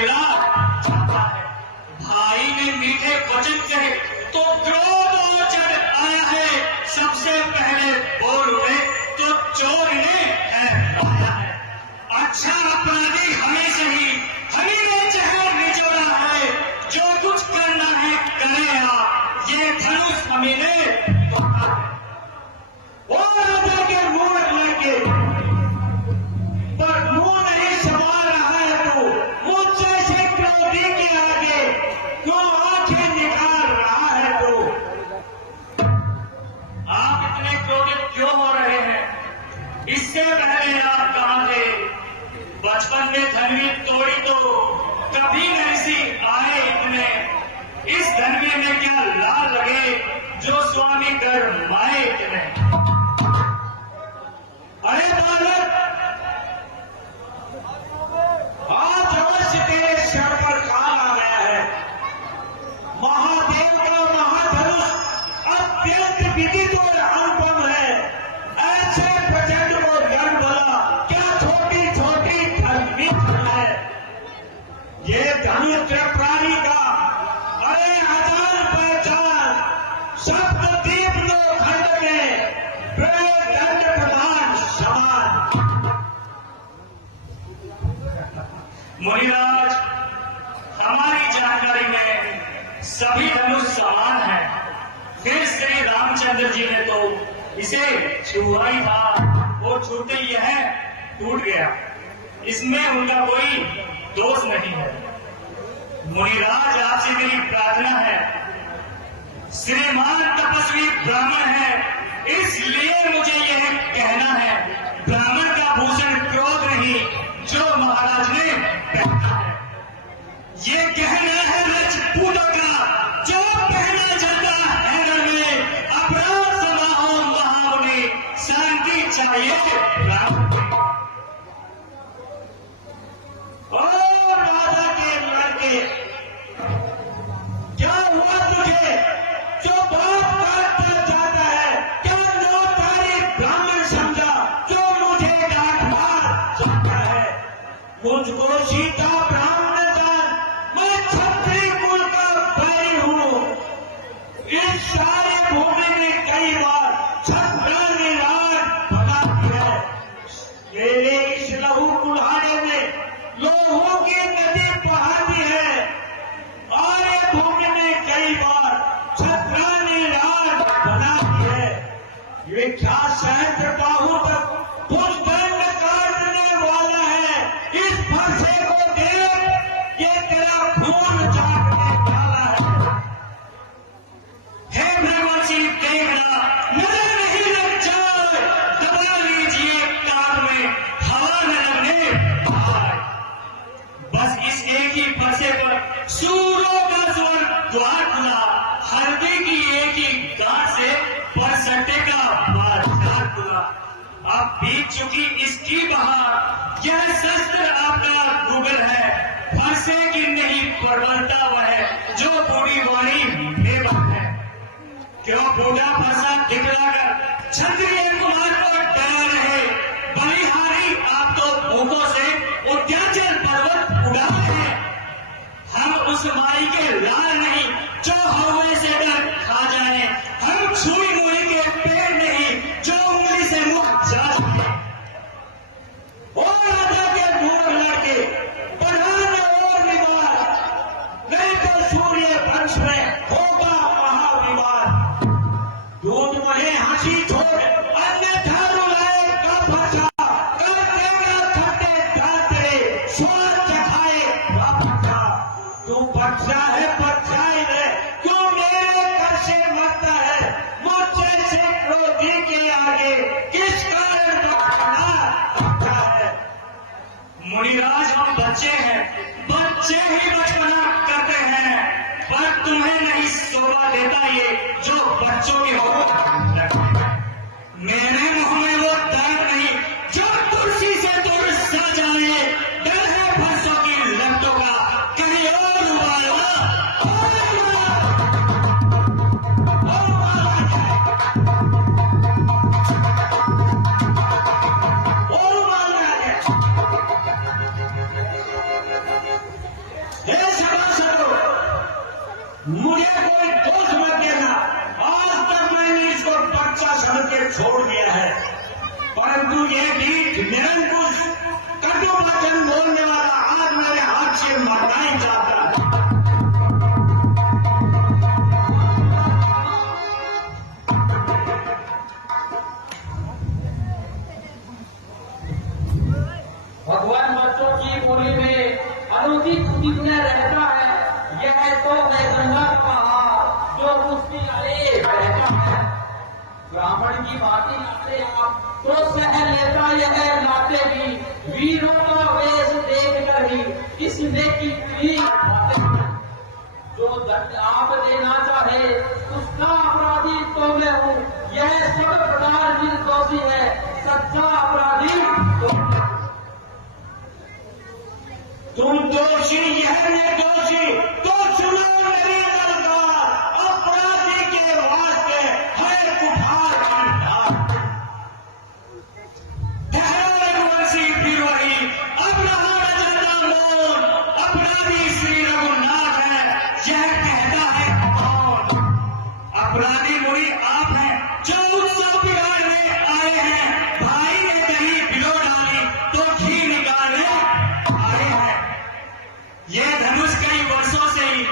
चला जाता है। भाई ने मीठे वचन कहे तो क्रोध और चढ़ आया है, सबसे पहले बोल उठे तो चोर ने आया है। अच्छा अपराधी हमें सही, हमें ने जहर निचोड़ा है, जो कुछ करना है करे आप, ये धनुष हमें ने तोड़ा है। वो राजा के मुंह लगे पर मुंह नहीं संभाल रहा है, तो मुझ जैसे क्रोधी के आगे क्यों आंखें निकाल रहा है? तो आप इतने क्रोधित क्यों हो रहे हैं? इससे पहले आप कहां थे? बचपन में धनवी तोड़ी तो कभी नहीं सी आए इतने। इस धनवी में क्या लाल लगे जो स्वामी कर माए इतने। अरे बालक, आज अवश्य तेरे सर पर काल आ गया है। महादेव का महाधनुष अत्यंत विदित और अनुपम है। ऐसे प्रचंड को ज्ञान भला क्या छोटी छोटी धर्मी है। ये धनुष त्रिपुरारी का अरे हजार पहचान, शब्द दीप दो खंड में दंड प्रधान समान। मुनिराज, हमारी जानकारी में सभी धनुष समान हैं। फिर श्री रामचंद्र जी ने तो इसे छुआ ही था, वो छूते ही यह टूट गया, इसमें उनका कोई दोष नहीं है। मुनिराज, आपसे मेरी प्रार्थना है, श्रीमान तपस्वी ब्राह्मण है, इसलिए मुझे यह कहना है, ब्राह्मण का भूषण क्रोध नहीं जो महाराज ने पहना है। ये कहना है राजपूतों का जो पहना जाता है घर में। अपराध समा हो महामुनि, शांति चाहिए ब्राह्मण को। ओ राजा के लड़के, क्या हुआ तुझे जो बात काटता जाता है? क्या नौतारी ब्राह्मण समझा जो मुझे डांट मार जाता है? मुझको सीता ब्राह्मण जान, मैं क्षत्रिय कुल का बैरी हूं। इस सारे भूमि में कई बार छत्रानी राज बनाती है। मेरे इस लहू कुल्हाड़े में लोहों की नदी बहाती है। आर्य भूमि में कई बार छत्रानी राज बनाती है। ये क्या सहस्त्र बाहु तक भुजदंड काटने वाला है? इस फरसे को देख, ये तेरा खून चाटने वाला है। हे भगवान श्री देखना, नजर नहीं लग जाए, दबा लीजिए कान में, हवा न लगने पाए। बस इस एक ही फरसे पर सूरों का स्वर द्वार खुला, हल्दी की एक ही गांठ से परसटे का बाजार खुला। अब बीत चुकी इसकी बहार, यह शस्त्र आपका गूगल है, फरसे की नहीं प्रबलता वह है जो बूढ़ी वाणी में बात है। क्यों बूढ़ा फरसा दिखलाकर क्षत्रिय कुमार को डरा रहे? बलिहारी, आप तो भूखों से उद्याचल पर्वत उड़ा रहे। हम उस माई के लाल नहीं जो हवा से डर खा जाए। हम छुई मुई के पेड़ नहीं जो उंगली से मुख जा सके। ओ राजा के मूर्ख लड़के, प्रधान और विवाद, नहीं तो सूर्य वंश में होगा महाविवाद। दूध मुझे हंसी छोड़ अन्यथा रुलाए का फरसा, कर देगा खट्टे दांत रे, स्वाद चखाए का फरसा। तू बच्चा है, बच्चा ही है, क्यों मेरे घर से मरता है? मुझ जैसे क्रोधी के आगे किस कारण बचपना है? मुनिराज, हम बच्चे हैं, बच्चे ही बचपना करते हैं, पर तुम्हें नहीं शोभा देता ये जो बच्चों के हो। मेरे मुंह में वो दर्द नहीं जो तुलसी से दूर सा जाए। डर है फरसों की लपटों का, कहीं और उबाला मुझे कोई दोष मत देना। आज तक मैंने इसको बच्चा समझ के छोड़ दिया है, परंतु ये ढीठ निरंकुश कटु वचन बोलने वाला आज मेरे हाथ से मरना ही चाहता है। भगवान बच्चों की बोली में अनुचित कितने रहता है, यह तो है गंगा का हार जो उसकी अरे रहता है। ब्राह्मण की बातें आते आप तो सह लेता यह लाते भी, वीरों का वेश देख कर ही इसने की बातें। जो दंड आप देना चाहे उसका अपराधी तो मैं हूँ, यह सब प्रकार निर्दोषी है, सच्चा अपराधी तो तुम दोषी यह निर्दोषी तो सुनो मेरी सरकार, अपराधी के वास्ते है कुठार की ढाल। ठहरो रघुवंशी फिर वही, अब रहा न जाता मोल, अपराधी श्री रघुनाथ है, यह कहता है कौन। अपराधी मुड़ी आप हैं जो उत्सव बिगाड़ने आए हैं, भाई ने कहीं बिलो डाली तो घी निकालने आए हैं। ये धनुष कई वर्षों से ही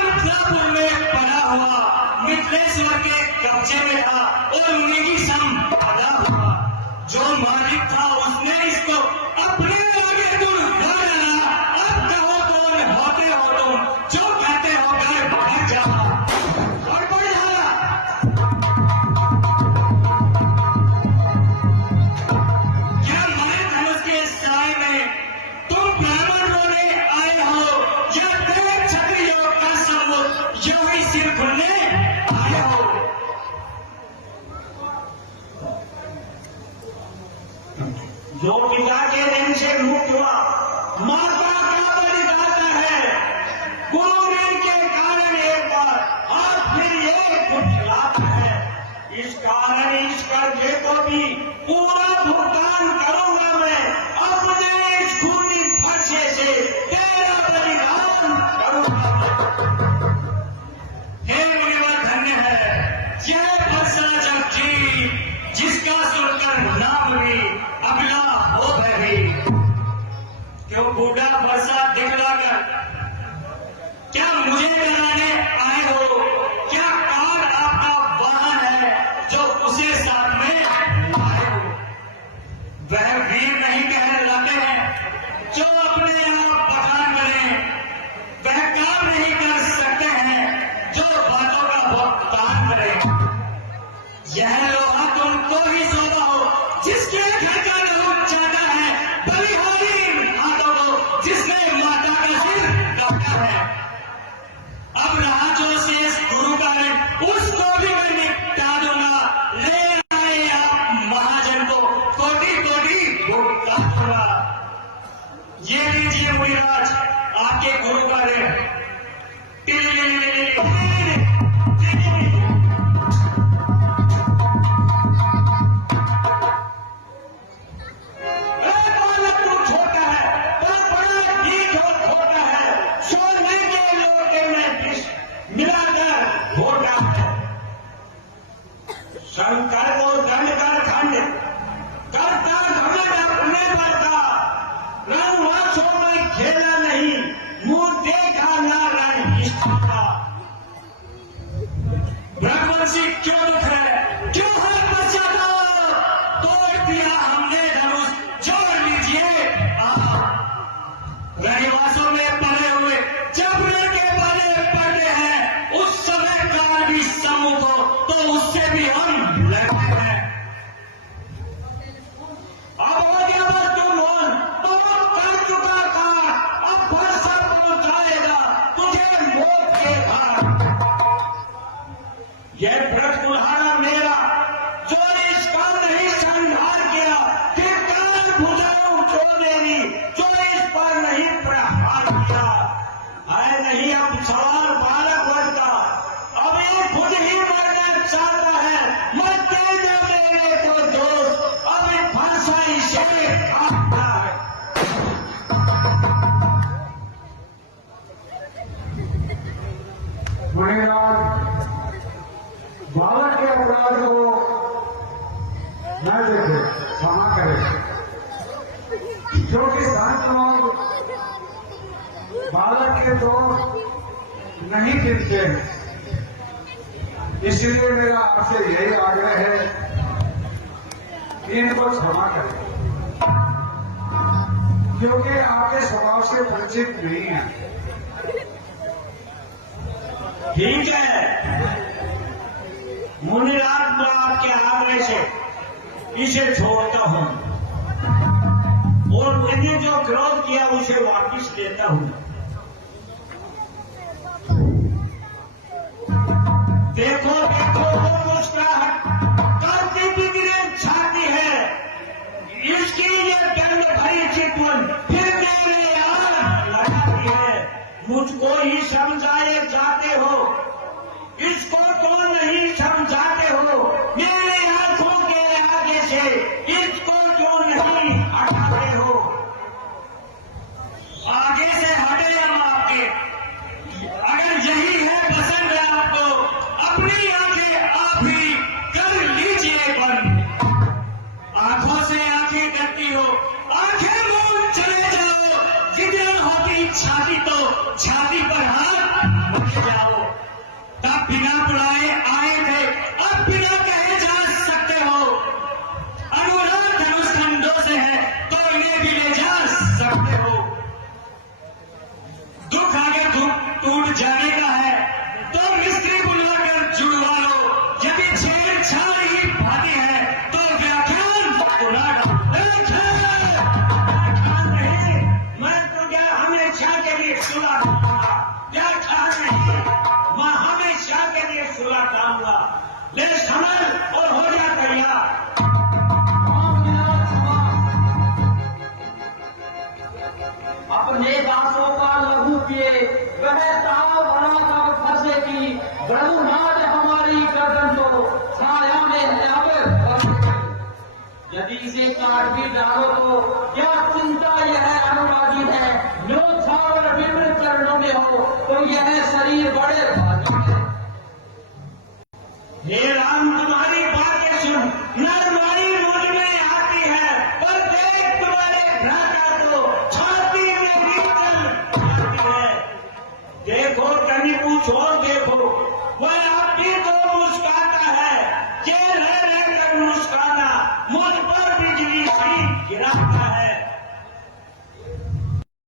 मिथिलापुर में पड़ा हुआ मिथिलेश्वर के कब्जे में था और उन्हीं की संपदा हुआ। जो मालिक था उसने इसको अपने आगे दूर कर डाला। अब कहो कौन होते हो तुम, जो कहते हो घर भाग जाओ और बढ़ जाओ। क्या मरे धनुष के साय में तुम ब्राह्मण होने आए हो, या देव क्षत्रियों का समूह यो ही सिर खुलने आए हो। जो पिता के ऋण से मुक्त हुआ माता का बलिदाता है, गुरु ऋण के कारण एक बार और फिर ये फुसलाता है। इस कारण इस कर्जे को भी पूरा भुगतान करूंगा मैं, अपने इस खूनी फर्शे से तेरा बलिदान करूंगा मैं। हे मुनिवर धन्य है यह फरसा जब जी, जिसका सुनकर नाम भी अगला हो भी। क्यों बूढ़ा फरसा दिखलाकर क्या मुझे डराने आए हो? क्या कार आपका वाहन है जो उसे साथ में आए हो? वह वीर नहीं कहलाते हैं जो अपने आप बखान करें, वह काम नहीं कर सकते हैं जो बातों का भुगतान करें। यह लोहा तुमको ही सौंपा हो जिसके घर का नहुत चाहता है, बलिहारी हाथों को जिसने माता का सिर काटा है। अब रहा जो शेष गुरु का ऋण उसको भी मैं निपटा दूंगा। ले आए आप महाजन को कोटि कोटि भुगता दूंगा। ये लीजिए मुनिराज आपके गुरु का ऋण। शंकर को दंड कर खंड करता घमंड अपने पर था, रणवासों में खेला नहीं, मुंह देखा ना रणनिष्ठा था। ब्रह्मवंशी क्यों दुख है, क्यों है पश्चाताप? तोड़ दिया हमने धनुष, जोड़ लीजिए आप। रहिवासों में पड़े हुए जब रण के बारे पड़ते हैं, उस समय काल भी सम्मुख हो तो उससे भी हम लड़ते हैं। अब हो गया बस तुम मोहन, बहुत कर चुका था, अब फरसा पहुंचाएगा तुझे मौत के घाट। यह व्रत तुम्हारा मेरा जो इसका नहीं संहार किया, कि काल भुजाओं जो मेरी जो इस पर नहीं प्रहार किया है। नहीं अब सवाल बालक वर्ग का, अब ये खुद ही मरना चाहता है, मरते न मेरे को दोष, अब फंसा इसे खाता है। संत लोग बालक के तो नहीं गिनते हैं। इसलिए मेरा आपसे यही आग्रह है कि इनको क्षमा करें, क्योंकि आपके स्वभाव से परिचित नहीं है। ठीक है, मुनिराज मैं आपके आग्रह से इसे छोड़ता हूं और मैंने जो क्रोध किया उसे वापस लेता हूं। देखो देखो वो मुस्कुराहट करती बिगड़े छाती है, इसकी ये दंड भरी चितवन फिर मेरे यार लगाती है। मुझको ही समझाए जाते हो, इसको तो नहीं समझाते हो। मेरे आंखों के आगे से इसको क्यों नहीं हटाते हो? आगे से हटे हम आपके। अगर यही है पसंद है आपको, अपनी आंखें आप ही कर लीजिए बंद। आंखों से आंखें करती हो, आंखें मूंद चले जाओ। जितनी होती छाती तो छाती पर हाथ रख जाओ। तब बिना बुलाए आए थे, अब बिना कहे जा सकते हो। अनुराग धनुष खंडों से है तो इन्हें भी ले जा सकते हो। दुख आगे दुख टूट जाने का है तो मिस्त्री बुलाकर जुड़वा लो। यदि छेड़छाड़ ही भाती है तो व्याख्यान बुला लो। व्याख्यान नहीं, मैं तो क्या हमेशा के लिए सुला दूंगा। व्याख्यान नहीं, मैं हमेशा के लिए सुला दूंगा। ले समझ और हो जा तैयार। अपने दासों का लहू पिए वह ताव बना कर फंसेगी। ब्रह्मनाद हमारी गर्दन तो छाया में यदि इसे काट भी डालो तो क्या चिंता यह